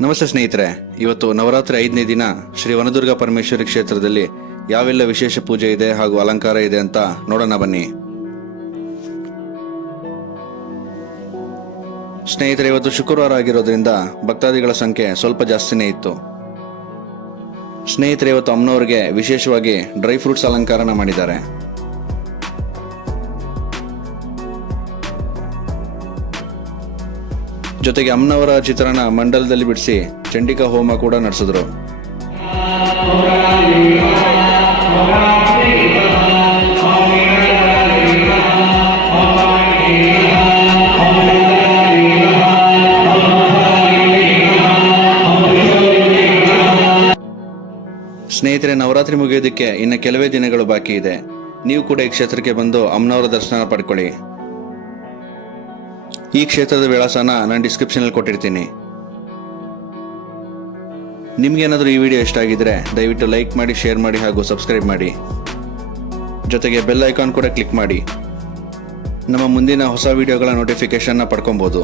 ನಮಸ್ತೆ ಸ್ನೇಹಿತರೆ, ಇವತ್ತು ನವರಾತ್ರಿ ಐದನೇ ದಿನ ಶ್ರೀ ವನದುರ್ಗ ಪರಮೇಶ್ವರಿ ಕ್ಷೇತ್ರದಲ್ಲಿ ಯಾವೆಲ್ಲ ವಿಶೇಷ ಪೂಜೆ ಇದೆ ಹಾಗೂ ಅಲಂಕಾರ ಇದೆ ಅಂತ ನೋಡೋಣ ಬನ್ನಿ. ಸ್ನೇಹಿತರೆ, ಇವತ್ತು ಶುಕ್ರವಾರ ಆಗಿರೋದ್ರಿಂದ ಭಕ್ತಾದಿಗಳ ಸಂಖ್ಯೆ ಸ್ವಲ್ಪ ಜಾಸ್ತಿನೇ ಇತ್ತು. ಸ್ನೇಹಿತರೆ, ಇವತ್ತು ಅಮ್ಮನವ್ರಿಗೆ ವಿಶೇಷವಾಗಿ ಡ್ರೈ ಫ್ರೂಟ್ಸ್ ಅಲಂಕಾರನ ಮಾಡಿದ್ದಾರೆ. ಜೊತೆಗೆ ಅಮ್ಮನವರ ಚಿತ್ರಣ ಮಂಡಲದಲ್ಲಿ ಬಿಡಿಸಿ ಚಂಡಿಕಾ ಹೋಮ ಕೂಡ ನಡೆಸಿದ್ರು. ಸ್ನೇಹಿತರೆ, ನವರಾತ್ರಿ ಮುಗಿಯೋದಕ್ಕೆ ಇನ್ನು ಕೆಲವೇ ದಿನಗಳು ಬಾಕಿ ಇದೆ. ನೀವು ಕೂಡ ಈ ಕ್ಷೇತ್ರಕ್ಕೆ ಬಂದು ಅಮ್ಮನವರ ದರ್ಶನ ಪಡ್ಕೊಳ್ಳಿ. ಈ ಕ್ಷೇತ್ರದ ವಿಳಾಸನ ನಾನು ಡಿಸ್ಕ್ರಿಪ್ಷನಲ್ಲಿ ಕೊಟ್ಟಿರ್ತೀನಿ. ನಿಮಗೇನಾದರೂ ಈ ವಿಡಿಯೋ ಇಷ್ಟ ಆಗಿದ್ರೆ ದಯವಿಟ್ಟು ಲೈಕ್ ಮಾಡಿ ಶೇರ್ ಮಾಡಿ ಹಾಗೂ ಸಬ್ಸ್ಕ್ರೈಬ್ ಮಾಡಿ. ಜೊತೆಗೆ ಬೆಲ್ ಐಕಾನ್ ಕೂಡ ಕ್ಲಿಕ್ ಮಾಡಿ. ನಮ್ಮ ಮುಂದಿನ ಹೊಸ ವಿಡಿಯೋಗಳ ನೋಟಿಫಿಕೇಶನ್ನ ಪಡ್ಕೊಬೋದು.